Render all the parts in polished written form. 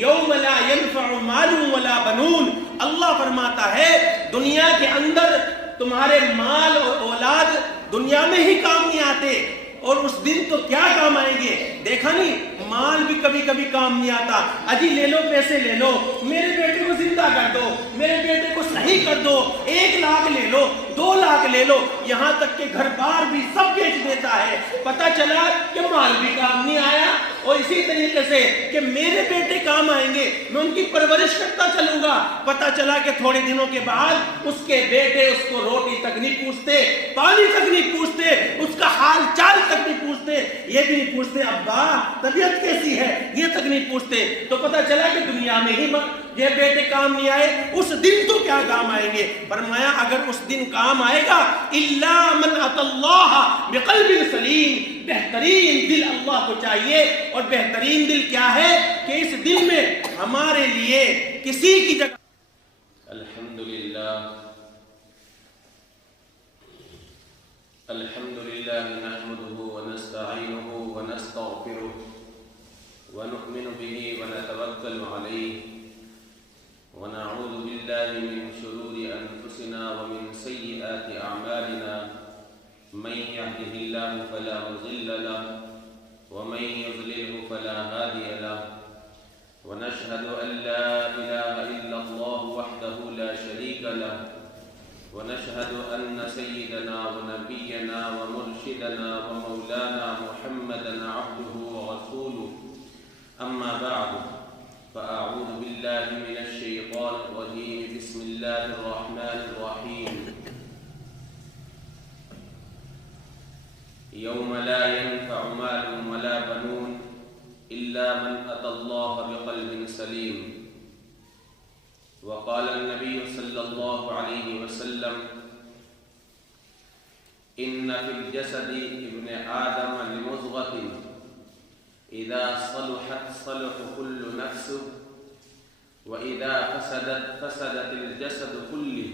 یوم لا ينفع مال ولا بنون، اللہ فرماتا ہے دنیا کے اندر تمہارے مال اور اولاد دنیا میں ہی کام نہیں آتے، اور اس دن تو کیا کام آئیں گے؟ دیکھا نہیں، مال بھی کبھی کبھی کام نہیں آتا، اجی لے لو پیسے لے لو، میرے بیٹے کو زندہ کر دو، میرے بیٹے کو صحیح کر دو، 1 لاکھ لے لو، 2 لاکھ لے لو، یہاں تک کہ گھر بار بھی سب بیچ دیتا ہے، پتہ چلا کہ مال بھی کام نہیں آیا۔ اور اسی طریقے سے کہ میرے بیٹے کام آئیں گے، میں ان کی پرورش کرتا چلوں گا، پتہ چلا کہ تھوڑے دنوں کے بعد اس کے بیٹے اس کو روٹی تک نہیں پوچھتے، پانی تک نہیں پوچھتے، اس کا حال چال تک نہیں پوچھتے، یہ بھی نہیں پوچھتے ابا طبیعت کیسی ہے، یہ تک نہیں پوچھتے۔ تو پتہ چلا کہ دنیا میں ہی یہ بیٹے کام نہیں آئے، اس دن تو کیا کام آئیں گے؟ فرمایا اگر اس دن کام آئے گا الا من اتى الله بقلب سلیم، بہترین دل اللہ کو چاہیے، اور بہترین دل کیا ہے کہ اس دل میں ہمارے لیے کسی کی جگہ۔ الحمدللہ نحمده ونستعینه ونستغفره ونؤمن به ونتوکل علیہ ونعوذ باللہ من شرور انفسنا ومن سیئات اعمالنا، من يهده الله فلا مضل له ومن يضلله فلا هادي له، ونشهد ان لا اله الا الله وحده لا شريك له، ونشهد ان سيدنا ونبينا ومرشدنا ومولانا محمدا عبده ورسوله، اما بعد فاعوذ بالله من الشيطان الرجيم، بسم الله الرحمن الرحيم، يوم لا ينفع مال ولا بنون الا من اتى الله بقلب سليم، وقال النبي صلى الله عليه وسلم ان في الجسد ابن آدم لمضغة اذا صلحت صلح كل نفسه واذا فسدت فسدت الجسد كله،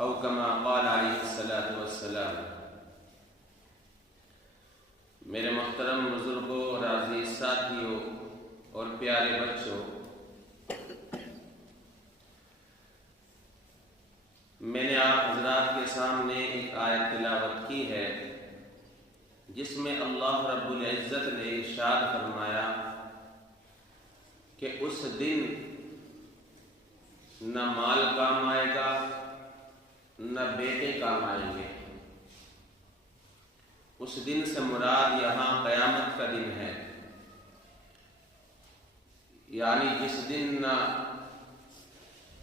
او كما قال عليه الصلاة والسلام۔ میرے محترم بزرگوں اور عزیز ساتھیوں اور پیارے بچوں، میں نے آپ حضرات کے سامنے ایک آیت تلاوت کی ہے جس میں اللہ رب العزت نے ارشاد فرمایا کہ اس دن نہ مال کام آئے گا نہ بیٹے کام آئیں گے۔ اس دن سے مراد یہاں قیامت کا دن ہے، یعنی جس دن نہ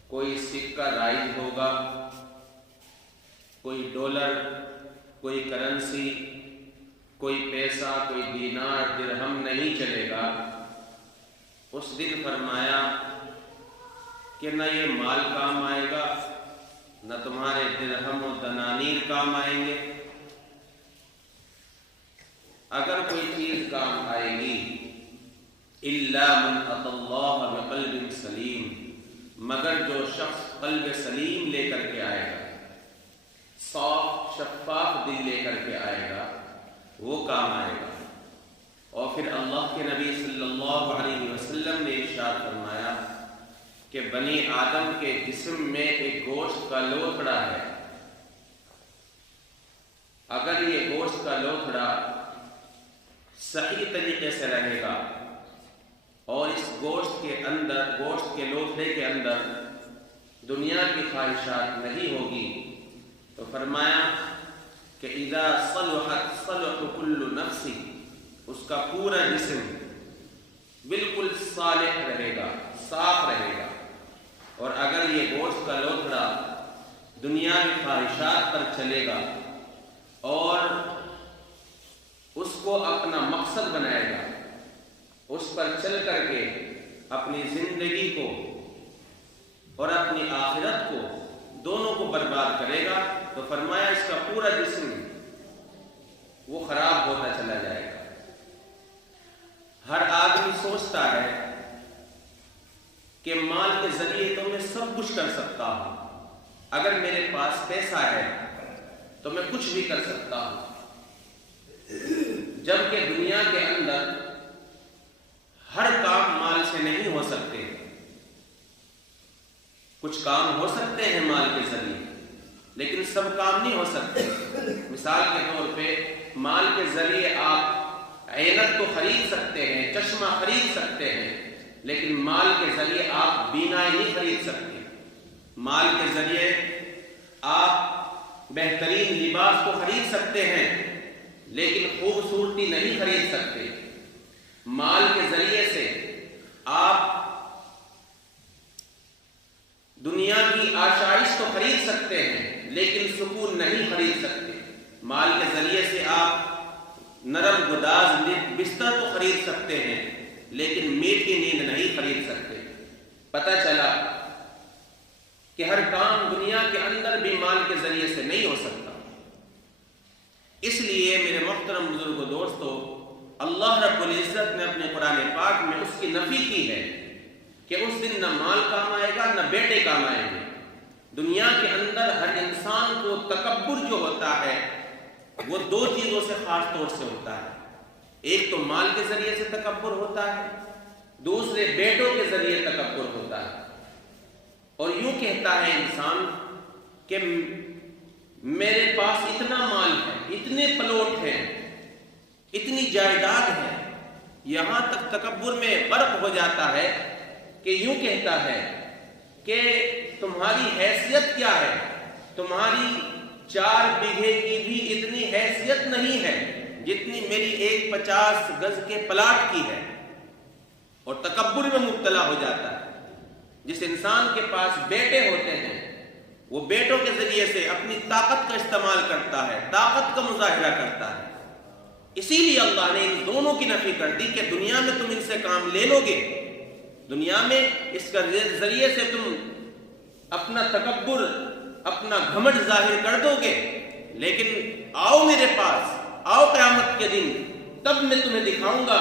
کوئی سکہ رائج ہوگا، کوئی ڈالر، کوئی کرنسی، کوئی پیسہ، کوئی دینار درہم نہیں چلے گا۔ اس دن فرمایا کہ نہ یہ مال کام آئے گا، نہ تمہارے درہم و دنانیر کام آئیں گے۔ اگر کوئی چیز کام آئے گی الا من اتى الله بقلب سلیم، مگر جو شخص قلب سلیم لے کر کے آئے گا، صاف شفاف دل لے کر کے آئے گا، وہ کام آئے گا۔ اور پھر اللہ کے نبی صلی اللہ علیہ وسلم نے ارشاد فرمایا کہ بنی آدم کے جسم میں ایک گوشت کا لوتھڑا ہے، اگر یہ گوشت کا لوتھڑا صحیح طریقے سے رہے گا اور اس گوشت کے اندر، گوشت کے لوتھڑے کے اندر دنیا کی خواہشات نہیں ہوگی، تو فرمایا کہ اذا صلحت صلح كل نفس، اس کا پورا جسم بالکل صالح رہے گا، صاف رہے گا۔ اور اگر یہ گوشت کا لوتھڑا دنیا کی خواہشات پر چلے گا اور اس کو اپنا مقصد بنائے گا، اس پر چل کر کے اپنی زندگی کو اور اپنی آخرت کو دونوں کو برباد کرے گا، تو فرمایا اس کا پورا جسم وہ خراب ہوتا چلا جائے گا۔ ہر آدمی سوچتا ہے کہ مال کے ذریعے تو میں سب کچھ کر سکتا ہوں، اگر میرے پاس پیسہ ہے تو میں کچھ بھی کر سکتا ہوں، جبکہ دنیا کے اندر ہر کام مال سے نہیں ہو سکتے. کچھ کام ہو سکتے ہیں مال کے ذریعے، لیکن سب کام نہیں ہو سکتے. مثال کے طور پہ مال کے ذریعے آپ عینت تو خرید سکتے ہیں، چشمہ خرید سکتے ہیں، لیکن مال کے ذریعے آپ بینائی نہیں خرید سکتے. مال کے ذریعے آپ بہترین لباس کو خرید سکتے ہیں، لیکن خوبصورتی نہیں خرید سکتے. مال کے ذریعے سے آپ دنیا کی آشائش تو خرید سکتے ہیں، لیکن سکون نہیں خرید سکتے. مال کے ذریعے سے آپ نرم گداز بستر تو خرید سکتے ہیں، لیکن میٹھی نیند نہیں خرید سکتے. پتہ چلا کہ ہر کام دنیا کے اندر بھی مال کے ذریعے سے نہیں ہو سکتا. اس لیے میرے محترم بزرگوں دوستو، اللہ رب العزت نے اپنے قرآن پاک میں اس کی نفی کی ہے کہ اس دن نہ مال کام آئے گا نہ بیٹے کام آئیں گے. دنیا کے اندر ہر انسان کو تکبر جو ہوتا ہے وہ دو چیزوں سے خاص طور سے ہوتا ہے. ایک تو مال کے ذریعے سے تکبر ہوتا ہے، دوسرے بیٹوں کے ذریعے تکبر ہوتا ہے. اور یوں کہتا ہے انسان کہ میرے پاس اتنا مال ہے، اتنے پلاٹ ہیں، اتنی جائیداد ہے. یہاں تک تکبر میں غرق ہو جاتا ہے کہ یوں کہتا ہے کہ تمہاری حیثیت کیا ہے، تمہاری 4 بیگھے کی بھی اتنی حیثیت نہیں ہے جتنی میری ایک 50 گز کے پلاٹ کی ہے. اور تکبر میں مبتلا ہو جاتا ہے. جس انسان کے پاس بیٹے ہوتے ہیں وہ بیٹوں کے ذریعے سے اپنی طاقت کا استعمال کرتا ہے، طاقت کا مظاہرہ کرتا ہے. اسی لیے اللہ نے ان دونوں کی نفی کر دی کہ دنیا میں تم ان سے کام لے لو گے، دنیا میں اس کا ذریعے سے تم اپنا تکبر، اپنا گھمنڈ ظاہر کر دو گے، لیکن آؤ میرے پاس، آؤ قیامت کے دن، تب میں تمہیں دکھاؤں گا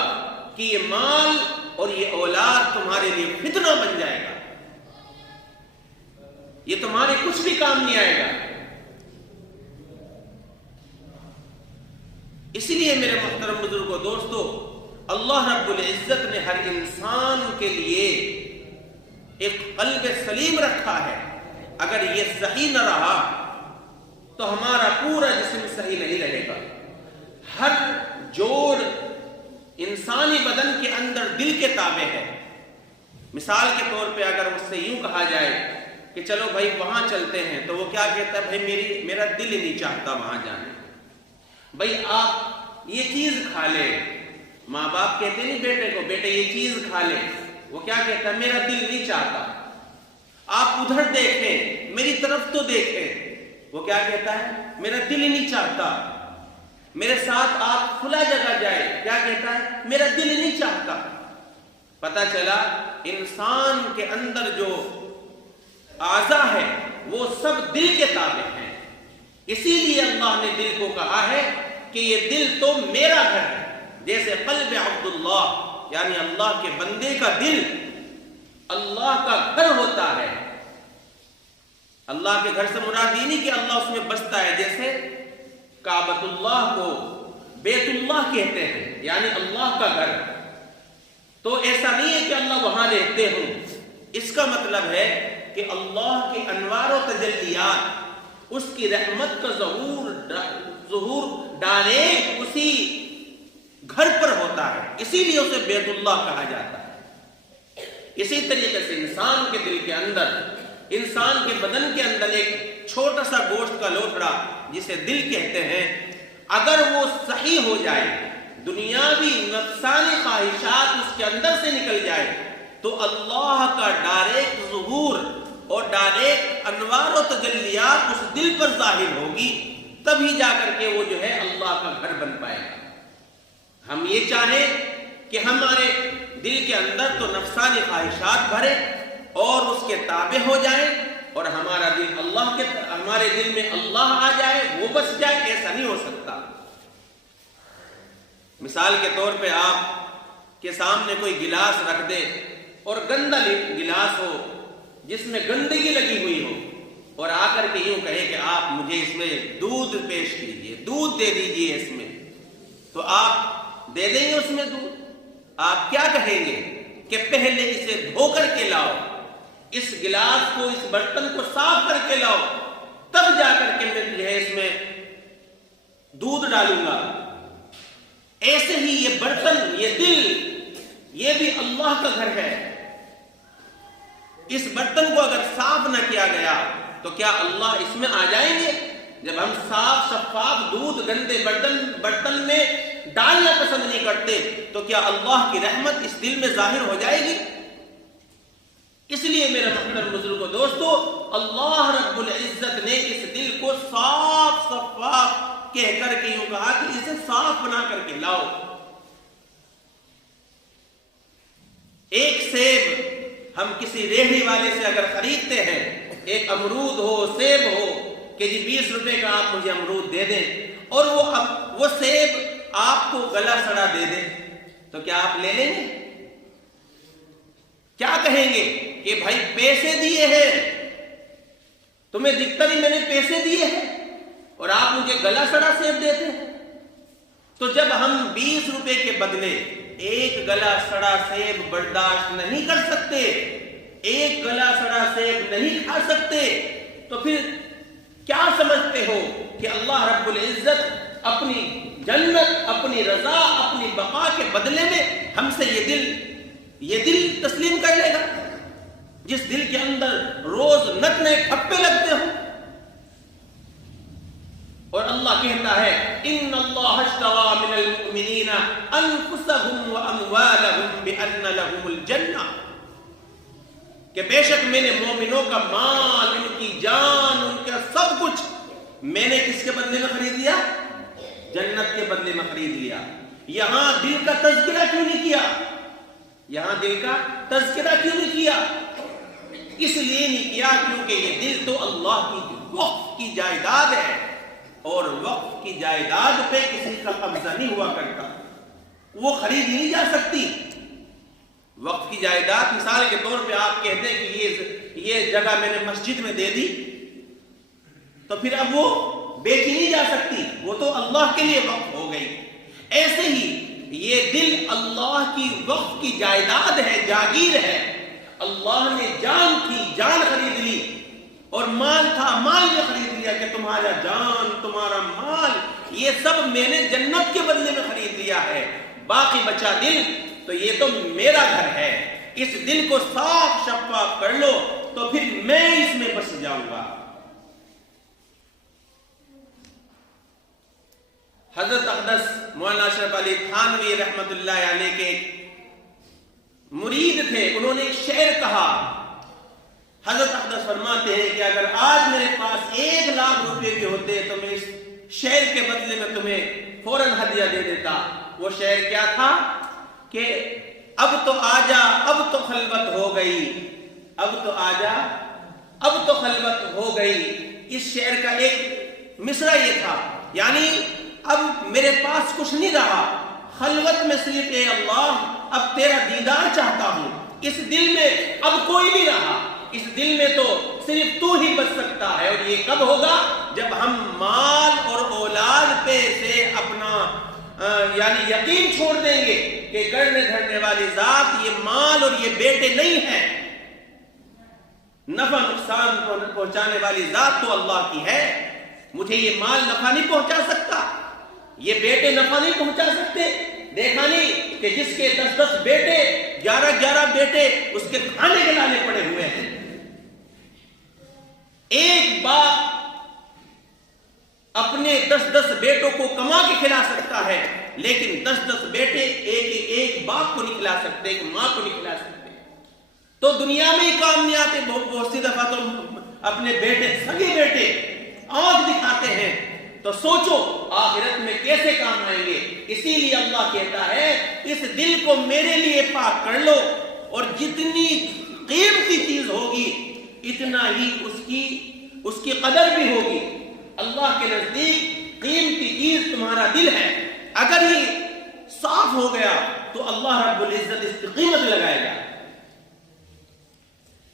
کہ یہ مال اور یہ اولاد تمہارے لیے فتنہ بن جائے گا، یہ تمہارے کچھ بھی کام نہیں آئے گا. اسی لیے میرے محترم بزرگوں دوستو، اللہ رب العزت نے ہر انسان کے لیے ایک قلب سلیم رکھا ہے. اگر یہ صحیح نہ رہا تو ہمارا پورا جسم صحیح نہیں رہے گا. ہر جوڑ انسانی بدن کے اندر دل کے تابع ہے. مثال کے طور پہ اگر اس سے یوں کہا جائے کہ چلو بھائی وہاں چلتے ہیں، تو وہ کیا کہتا ہے، بھائی میرا دل ہی نہیں چاہتا وہاں جانے. بھائی آپ یہ چیز کھا لے، ماں باپ کہتے نہیں بیٹے کو، بیٹے یہ چیز کھا لے، وہ کیا کہتا ہے، میرا دل نہیں چاہتا. آپ ادھر دیکھیں، میری طرف تو دیکھیں، وہ کیا کہتا ہے، میرا دل ہی نہیں چاہتا. میرے ساتھ آپ کھلا جگہ جائے، کیا کہتا ہے، میرا دل ہی نہیں چاہتا. پتہ چلا انسان کے اندر جو اعضاء ہے وہ سب دل کے تابع ہیں. اسی لیے اللہ نے دل کو کہا ہے کہ یہ دل تو میرا گھر ہے. جیسے قلب عبداللہ یعنی اللہ کے بندے کا دل اللہ کا گھر ہوتا ہے. اللہ کے گھر سے مراد یہ نہیں کہ اللہ اس میں بستا ہے. جیسے کعبۃ اللہ کو بیت اللہ کہتے ہیں، یعنی اللہ کا گھر. تو ایسا نہیں ہے کہ اللہ وہاں رہتے ہوں. اس کا مطلب ہے کہ اللہ کے انوار و تجلیات، اس کی رحمت کا ظہور ڈائریکٹ اسی گھر پر ہوتا ہے. اسی لیے اسے بیت اللہ کہا جاتا ہے. اسی طریقے سے انسان کے دل کے اندر، انسان کے بدن کے اندر ایک چھوٹا سا گوشت کا لوتھڑا جسے دل کہتے ہیں، اگر وہ صحیح ہو جائے، دنیاوی نفسانی خواہشات اس کے اندر سے نکل جائے، تو اللہ کا ڈائریکٹ ظہور اور ڈائریکٹ انوار و تجلیات اس دل پر ظاہر ہوگی. تبھی جا کر کے وہ جو ہے اللہ کا گھر بن پائے گا. ہم یہ چاہیں کہ ہمارے دل کے اندر تو نفسانی خواہشات بھرے اور اس کے تابع ہو جائیں، اور ہمارا دل ہمارے دل میں اللہ آ جائے، وہ بس جائے. ایسا نہیں ہو سکتا. مثال کے طور پہ آپ کے سامنے کوئی گلاس رکھ دے اور گندا گلاس ہو جس میں گندگی لگی ہوئی ہو، اور آ کر کے یوں کہے کہ آپ مجھے اس میں دودھ پیش کیجئے، دودھ دے دیجئے اس میں، تو آپ دے دیں گے اس میں دودھ؟ آپ کیا کہیں گے؟ کہ پہلے اسے دھو کر کے لاؤ، اس گلاس کو، اس برتن کو صاف کر کے لاؤ، تب جا کر کے میں جو ہے اس میں دودھ ڈالوں گا۔ ایسے ہی یہ برتن، یہ دل، یہ بھی اللہ کا گھر ہے۔ اس برتن کو اگر صاف نہ کیا گیا تو کیا اللہ اس میں آ جائیں گے؟ جب ہم صاف شفاف دودھ گندے برتن میں ڈالنا پسند نہیں کرتے تو کیا اللہ کی رحمت اس دل میں ظاہر ہو جائے گی؟ اس لیے میرے محترم بزرگوں دوستو، اللہ رب العزت نے اس دل کو صاف شفاف کہہ کر کے یوں کہا کہ اسے صاف بنا کر کے لاؤ۔ ایک سیب ہم کسی ریہڑی والے سے اگر خریدتے ہیں، ایک امرود ہو، سیب ہو کہ جی 20 روپے کا آپ مجھے امرود دے دیں، اور وہ سیب آپ کو گلا سڑا دے دیں، تو کیا آپ لے لیں گے؟ کیا کہیں گے کہ بھائی پیسے دیے ہیں، تمہیں دکھتا نہیں میں نے پیسے دیے ہیں اور آپ مجھے گلا سڑا سیب دیتے ہیں؟ تو جب ہم 20 روپے کے بدلے ایک گلا سڑا سیب برداشت نہیں کر سکتے، ایک گلا سڑا سیب نہیں کھا سکتے، تو پھر کیا سمجھتے ہو کہ اللہ رب العزت اپنی جنت، اپنی رضا، اپنی بقا کے بدلے میں ہم سے یہ دل تسلیم کر لے گا، جس دل کے اندر روز نت نئے ٹھپے لگتے ہوں؟ اور اللہ کہتا ہے ان اللہ اشتری من المؤمنین انفسهم واموالهم بان لهم الجنہ، کہ بے شک میں نے مومنوں کا مال، ان کی جان، ان کا سب کچھ میں نے کس کے بدلے میں خرید لیا؟ جنت کے بدلے میں خرید لیا۔ یہاں دل کا تذکرہ کیوں نہیں کیا؟ یہاں دل کا تذکرہ کیوں نہیں کیا؟ اس لیے نہیں کیا کیونکہ یہ دل تو اللہ کی وقف کی جائیداد ہے، اور وقف کی جائیداد پہ کسی کا قبضہ نہیں ہوا کرتا، وہ خرید نہیں جا سکتی۔ وقف کی جائیداد مثال کے طور پہ آپ کہتے ہیں کہ یہ جگہ میں نے مسجد میں دے دی، تو پھر اب وہ بیچی نہیں جا سکتی، وہ تو اللہ کے لیے وقف ہو گئی۔ ایسے ہی یہ دل اللہ کی وقف کی جائیداد ہے، جاگیر ہے۔ اللہ نے جان تھی، جان خرید لی، اور مال تھا، مال بھی خرید لیا کہ تمہارا جان، تمہارا مال، یہ سب میں نے جنت کے بدلے میں خرید لیا ہے، باقی بچا دل تو یہ تو میرا گھر ہے۔ اس دل کو صاف شفاف کر لو تو پھر میں اس میں بس جاؤں گا۔ حضرت اقدس مولانا اشرف علی تھانوی رحمت اللہ علیہ کے مرید تھے، انہوں نے ایک شعر کہا۔ حضرت اقدس فرماتے ہیں کہ اگر آج میرے پاس 1 لاکھ روپے بھی ہوتے تو میں اس شعر کے بدلے میں تمہیں فوراً ہدیہ دے دیتا۔ وہ شعر کیا تھا کہ اب تو آجا، اب تو خلوت ہو گئی، اب تو آجا، اب تو خلوت ہو گئی۔ اس شعر کا ایک مصرع یہ تھا، یعنی اب میرے پاس کچھ نہیں رہا، خلوت میں صرف اے اللہ اب تیرا دیدار چاہتا ہوں۔ اس دل میں اب کوئی نہیں رہا، اس دل میں تو صرف تو ہی بچ سکتا ہے۔ اور یہ کب ہوگا؟ جب ہم مال اور اولاد پہ سے اپنا یعنی یقین چھوڑ دیں گے کہ کرنے دھرنے والی ذات، یہ مال اور یہ بیٹے نہیں ہیں، نفع نقصان پہنچانے والی ذات تو اللہ کی ہے، مجھے یہ مال نفع نہیں پہنچا سکتا، یہ بیٹے نفع نہیں پہنچا سکتے۔ دیکھا نہیں کہ جس کے 10 بیٹے، 11 بیٹے اس کے کھانے کے لانے پڑے ہوئے ہیں۔ ایک باپ اپنے 10 بیٹوں کو کما کے کھلا سکتا ہے، لیکن 10 بیٹے ایک باپ کو نہیں کھلا سکتے، ایک ماں کو نہیں کھلا سکتے۔ تو دنیا میں ہی کام نہیں آتے، بہت سی دفعہ تو اپنے بیٹے، سگے بیٹے آنکھ دکھاتے ہیں، تو سوچو آخرت میں کیسے کام آئیں گے۔ اسی لیے اللہ کہتا ہے اس دل کو میرے لیے پاک کر لو، اور جتنی قیمتی چیز ہوگی اتنا ہی اس کی قدر بھی ہوگی۔ اللہ کے نزدیک قیمتی چیز تمہارا دل ہے، اگر یہ صاف ہو گیا تو اللہ رب العزت اس کی قیمت لگائے گا۔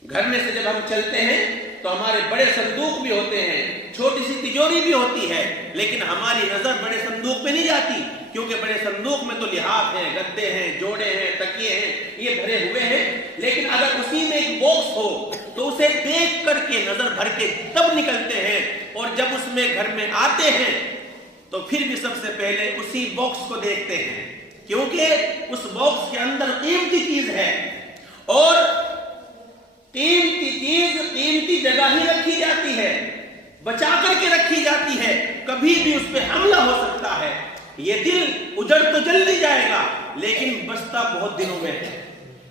گھر میں سے جب ہم چلتے ہیں تو ہمارے بڑے صندوق بھی ہوتے ہیں، چھوٹی سی تجوری بھی ہوتی ہے، لیکن ہماری نظر بڑے صندوق پہ نہیں جاتی، کیونکہ بڑے صندوق میں تو لحاف ہیں، گدے ہیں، جوڑے ہیں، تکیے ہیں، یہ بھرے ہوئے ہیں، لیکن اگر اسی میں ایک باکس ہو تو اسے دیکھ کر کے نظر بھر کے تب نکلتے ہیں، اور جب اس میں گھر میں آتے ہیں تو پھر بھی سب سے پہلے اسی باکس کو دیکھتے ہیں، کیونکہ اس باکس کے اندر قیمتی چیز ہے، اور قیمتی چیز قیمتی جگہ ہی رکھی جاتی ہے، بچا کر کے رکھی جاتی ہے، کبھی بھی اس پہ حملہ ہو سکتا ہے۔ یہ دل اجڑ تو جلدی جائے گا لیکن بستا بہت دنوں میں ہے۔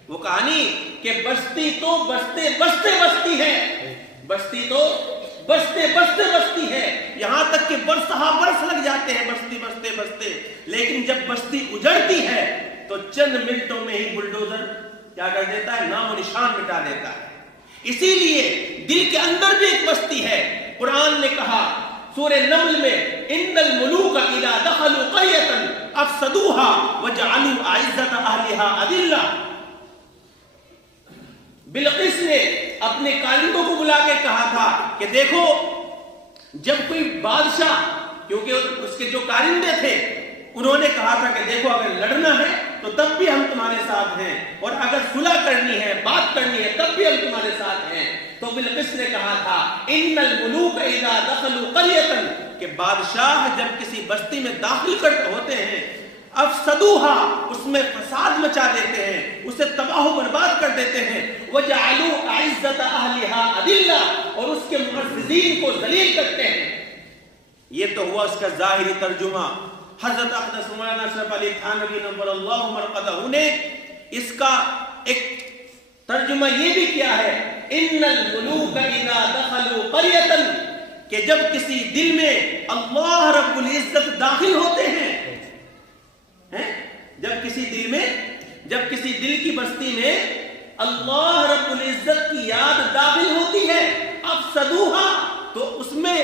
وہ کہانی کہ بستی تو بستے بستے بستی ہے، بستی تو بستے بستے بستی ہے، یہاں تک کہ برسہ برس لگ جاتے ہیں بستی بستے بستے، لیکن جب بستی اجڑتی ہے تو چند منٹوں میں ہی بلڈوزر کیا کر دیتا ہے، نام و نشان مٹا دیتا ہے۔ اسی لیے دل کے اندر بھی ایک بستی ہے۔ قرآن نے کہا سورہ نمل میں ان الملوک اذا دخلوا قرية افسدوها وجعلوا اعزة اهلها اذلة۔ بلقیس نے اپنے کارندوں کو بلا کے کہا تھا کہ دیکھو جب کوئی بادشاہ، کیونکہ اس کے جو کارندے تھے انہوں نے کہا تھا کہ دیکھو اگر لڑنا ہے تو تب بھی ہم تمہارے ساتھ ہیں، اور اگر صلح کرنی ہے، بات کرنی ہے، تب بھی ہم تمہارے ساتھ ہیں۔ تو بلقیس نے کہا تھا ان الملوک اذا دخلوا قرية، کہ بادشاہ جب کسی بستی میں داخل ہوتے ہیں افسدوها، اس میں فساد مچا دیتے ہیں، اسے تباہ و برباد کر دیتے ہیں، وجعلوا اعزة اهلها اذلة، اور اس کے معززین کو ذلیل کرتے ہیں۔ یہ تو ہوا اس کا ظاہری ترجمہ۔ حضرت اقدس مولانا اشرف علی تھانوی نور اللہ مرقدہ نے اس کا ایک ترجمہ یہ بھی کیا ہے، ان الملوک اذا دخلوا قرية، کہ جب کسی دل میں اللہ رب العزت داخل ہوتے ہیں، جب کسی دل کی بستی میں اللہ رب العزت کی یاد داخل ہوتی ہے، افسدوها، تو اس میں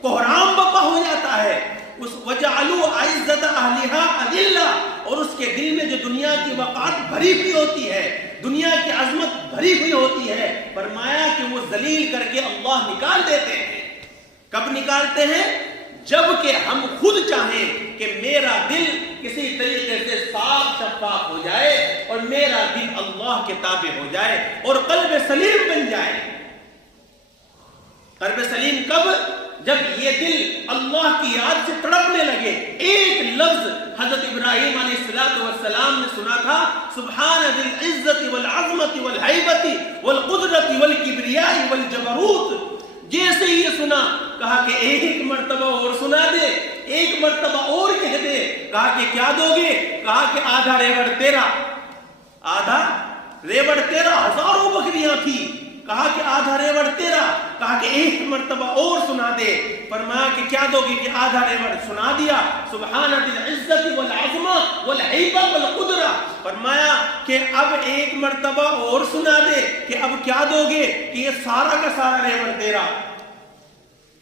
کوہرام بپا ہو جاتا ہے، اس وجعلوا اعزة اهلها اذلة، اور اس کے دل میں جو دنیا کی وقار بھری ہوئی ہوتی ہے، دنیا کی عظمت بھری ہوئی ہوتی ہے، فرمایا کہ وہ ذلیل کر کے اللہ نکال دیتے ہیں۔ کب نکالتے ہیں؟ جب کہ ہم خود چاہیں کہ میرا دل کسی طریقے سے صاف شفاف ہو جائے اور میرا دل اللہ کے تابع ہو جائے اور قلب سلیم بن جائے۔ قلب سلیم کب؟ جب یہ دل اللہ کی یاد سے تڑپنے لگے۔ ایک لفظ حضرت ابراہیم علیہ السلام نے سنا تھا، سبحان ذی العزت والعظمت والہیبت والقدرت والکبریاء والجبروت۔ جیسے ہی یہ سنا کہا کہ ایک مرتبہ اور سنا دے، ایک مرتبہ اور کہہ دے۔ کہا کہ کیا دو گے؟ کہا کہ آدھا ریوڑ تیرا، آدھا ریوڑ تیرا، ہزاروں بکریاں تھی، کہا کہ آدھا ریوڑ تیرا۔ کہا کہ ایک مرتبہ اور سنا دے، فرمایا کہ کیا دو گے؟ کہ آدھا ریوڑ سنا دیا، سبحان ذی العزت والعظمہ والہیبہ والقدرہ۔ فرمایا کہ اب ایک مرتبہ اور سنا دے، کہ اب کیا دو گے؟ کہ یہ سارا کا سارا ریوڑ تیرا۔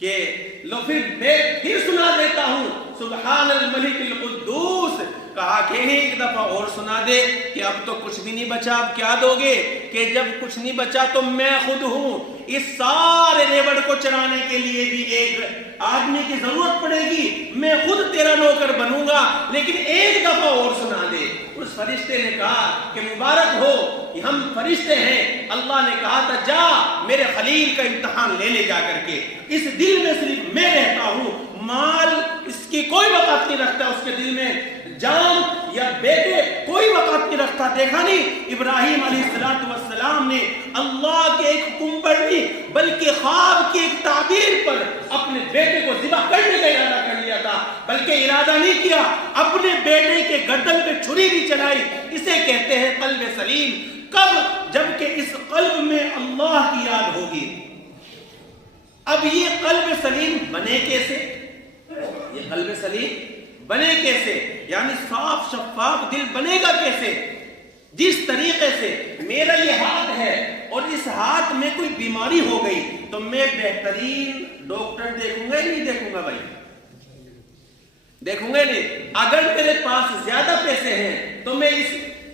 کہ لو پھر میں پھر سنا دیتا ہوں، سبحان الملک القدوس۔ کہا کہ ایک دفعہ اور سنا دے، کہ اب تو کچھ بھی نہیں بچا، اب کیا دو گے؟ کہ جب کچھ نہیں بچا تو میں خود ہوں، اس سارے ریوڑ کو چرانے کے لیے بھی ایک آدمی کی ضرورت پڑے گی، میں خود تیرا نوکر بنوں گا، لیکن ایک دفعہ اور سنا دے۔ اس فرشتے نے کہا کہ مبارک ہو کہ ہم فرشتے ہیں، اللہ نے کہا تھا جا میرے خلیل کا امتحان لے لے جا کر کے، اس دل میں صرف میں رہتا ہوں، مال اس کی کوئی وقت نہیں رکھتا اس کے دل میں، جان یا بیٹے کوئی وقت نہیں رکھتا۔ دیکھا نہیں ابراہیم علیہ السلام نے اللہ کے ایک حکم پر نہیں بلکہ خواب کی ایک تعبیر پر اپنے بیٹے کو ذبح کرنے کا ارادہ کر لیا تھا، بلکہ ارادہ نہیں کیا، اپنے بیٹے کے گردن پہ چھری بھی چلائی۔ اسے کہتے ہیں قلب سلیم۔ کب؟ جبکہ اس قلب میں اللہ کی یاد ہوگی۔ اب یہ قلب سلیم بنے کیسے؟ یہ قلب سلیم بنے کیسے؟ یعنی صاف شفاف دل بنے گا کیسے؟ جس طریقے سے میرا یہ ہاتھ ہے اور اس ہاتھ میں کوئی بیماری ہو گئی تو میں بہترین ڈاکٹر دیکھوں گا نہیں دیکھوں گا؟ بھائی دیکھوں گا نہیں۔ اگر میرے پاس زیادہ پیسے ہیں تو میں اس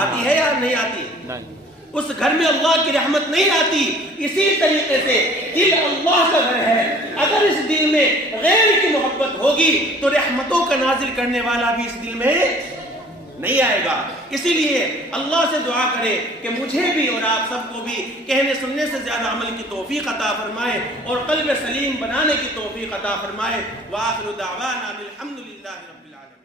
آتی ہے یا نہیں آتی؟ اس گھر میں اللہ کی رحمت نہیں آتی. اسی طریقے سے دل اللہ کا گھر ہے. اگر اس دل میں غیر کی محبت ہوگی تو رحمتوں کا نازل کرنے والا بھی اس دل میں نہیں آئے گا. اسی لیے اللہ سے دعا کرے کہ مجھے بھی اور آپ سب کو بھی کہنے سننے سے زیادہ عمل کی توفیق عطا فرمائے اور قلب سلیم بنانے کی توفیق عطا فرمائے. وآخر دعوانا الحمد للہ رب العالمین.